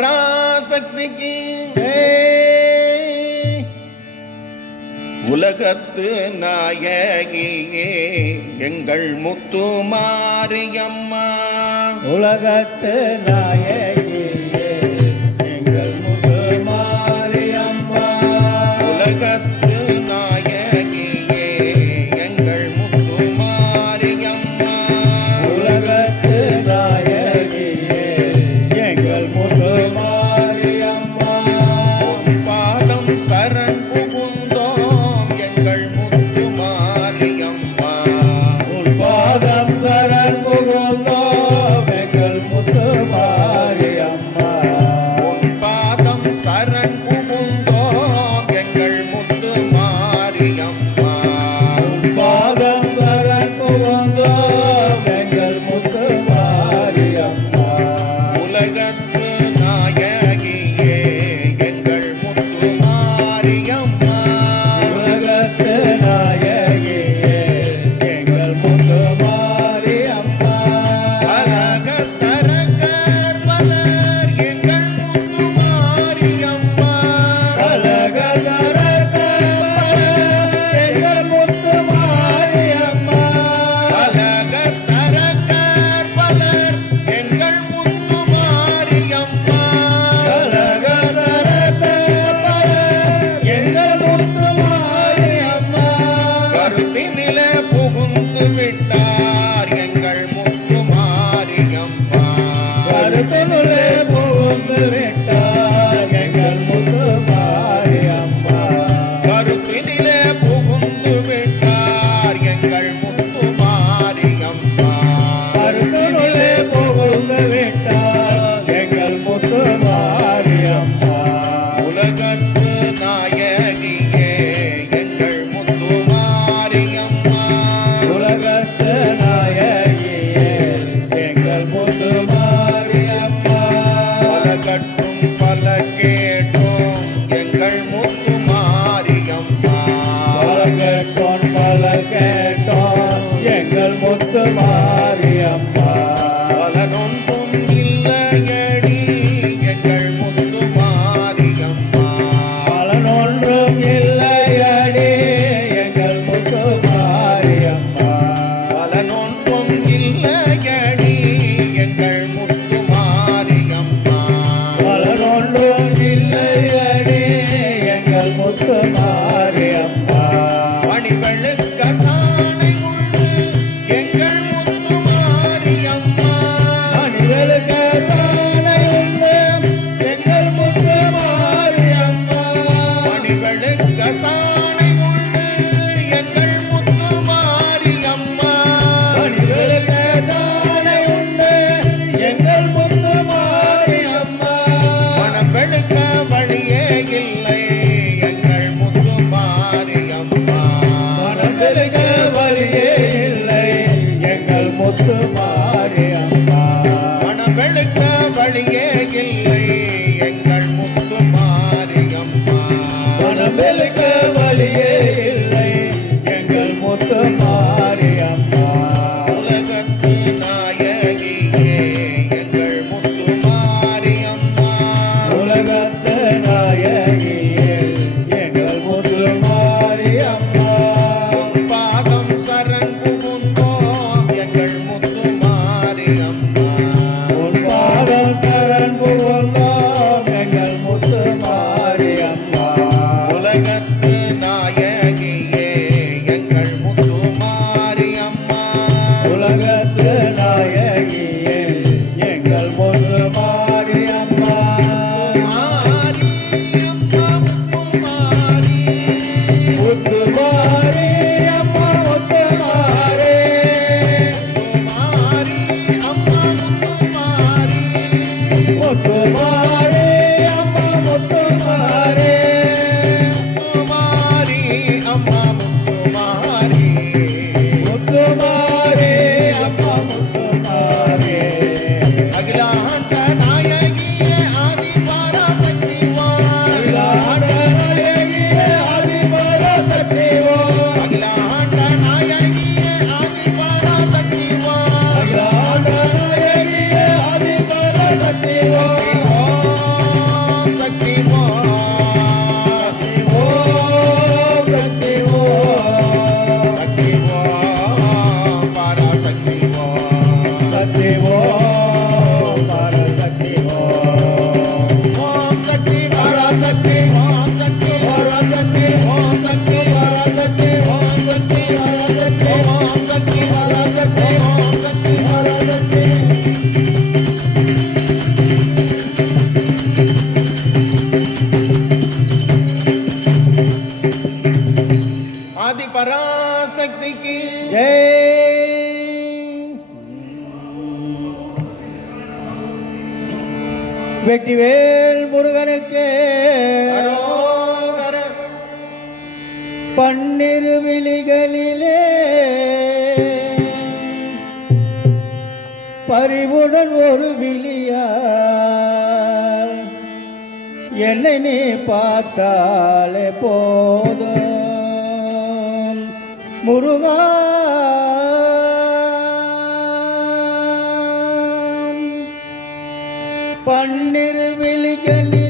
ஆதிபராசக்திக்கு உலகத்து நாயகியே எங்கள் முத்து மாரியம்மா உலகத்து நாயகி வெற்றிவேல் முருகனுக்கே. பன்னிரு விழிகளிலே. பறிவுடன் ஒரு விழியார் என்னை நீ பார்த்தாலே போதும். முருகா பன்னிரு விழிகளில்